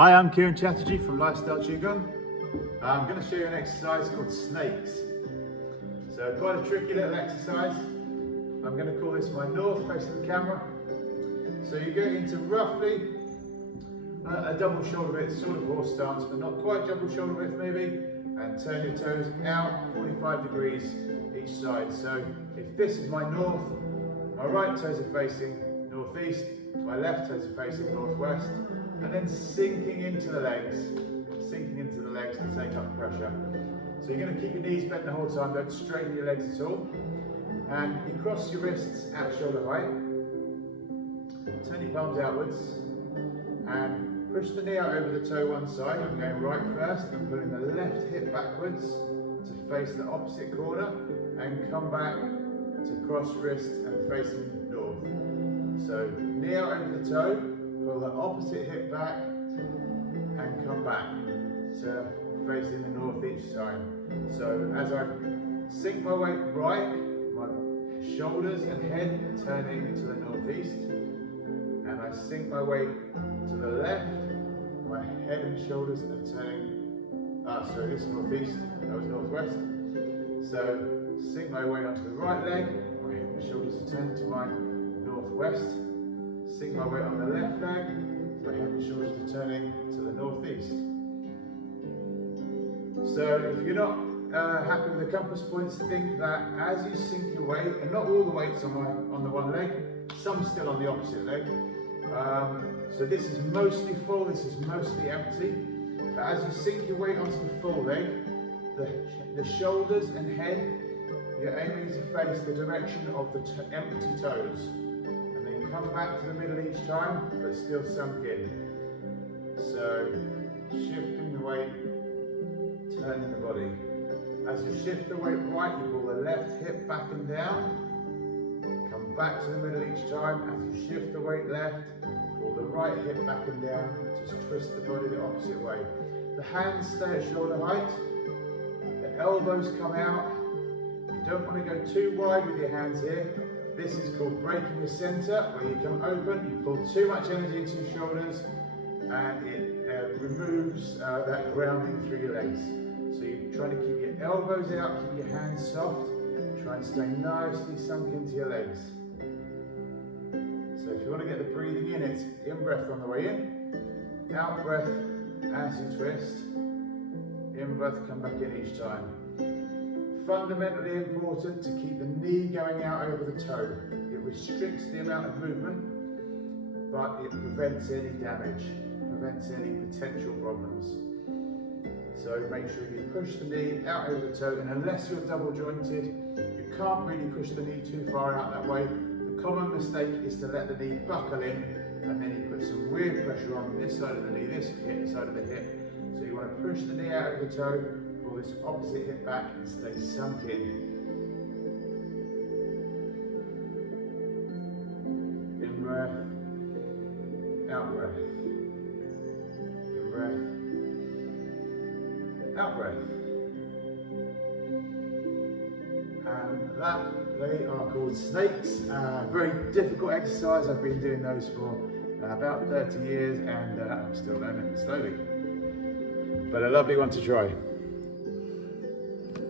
Hi, I'm Kieran Chatterjee from Lifestyle Qigong. I'm going to show you an exercise called snakes. So quite a tricky little exercise. I'm going to call this my north facing the camera. So you go into roughly a double shoulder width, sort of horse stance, but not quite double shoulder width maybe, and turn your toes out 45 degrees each side. So if this is my north, my right toes are facing northeast, my left toes are facing northwest, and then sinking into the legs to take up pressure. So you're going to keep your knees bent the whole time, don't straighten your legs at all. And you cross your wrists at shoulder height, turn your palms outwards, and push the knee out over the toe one side. I'm going right first, and pulling the left hip backwards to face the opposite corner, and come back to cross wrists and facing north. So knee out over the toe, pull the opposite hip back, and come back to facing the north each time. So as I sink my weight right, my shoulders and head are turning to the northeast, and I sink my weight to the left, my head and shoulders are turning, sorry, this is northeast, that was northwest. So sink my weight onto the right leg, my head and shoulders are turning to my northwest. Sink my weight on the left leg, my head and shoulders are turning to the northeast. So if you're not happy with the compass points, think that as you sink your weight, and not all the weights on the one leg, some still on the opposite leg. So this is mostly full, this is mostly empty. But as you sink your weight onto the full leg, the shoulders and head, you're aiming to face the direction of the empty toes. And then come back to the middle each time, but still sunk in. So shifting the weight, turning the body. As you shift the weight right, you pull the left hip back and down. Come back to the middle each time. As you shift the weight left, pull the right hip back and down. Just twist the body the opposite way. The hands stay at shoulder height. The elbows come out. You don't want to go too wide with your hands here. This is called breaking your center, where you come open, you pull too much energy into your shoulders, and it removes that grounding through your legs. So you're trying to keep your elbows out, keep your hands soft, try and stay nicely sunk into your legs. So if you want to get the breathing in, it's in breath on the way in, out breath as you twist, in breath, come back in each time. Fundamentally important to keep the knee going out over the toe. It restricts the amount of movement, but it prevents any damage, prevents any potential problems. So make sure you push the knee out over the toe, and unless you're double jointed, you can't really push the knee too far out that way. The common mistake is to let the knee buckle in, and then you put some weird pressure on this side of the knee, this hip, side of the hip. So you want to push the knee out over the toe, pull this opposite hip back, and stay sunk in. In breath, out breath. In breath, out breath. And they are called snakes. Very difficult exercise. I've been doing those for about 30 years, and I'm still learning slowly. But a lovely one to try.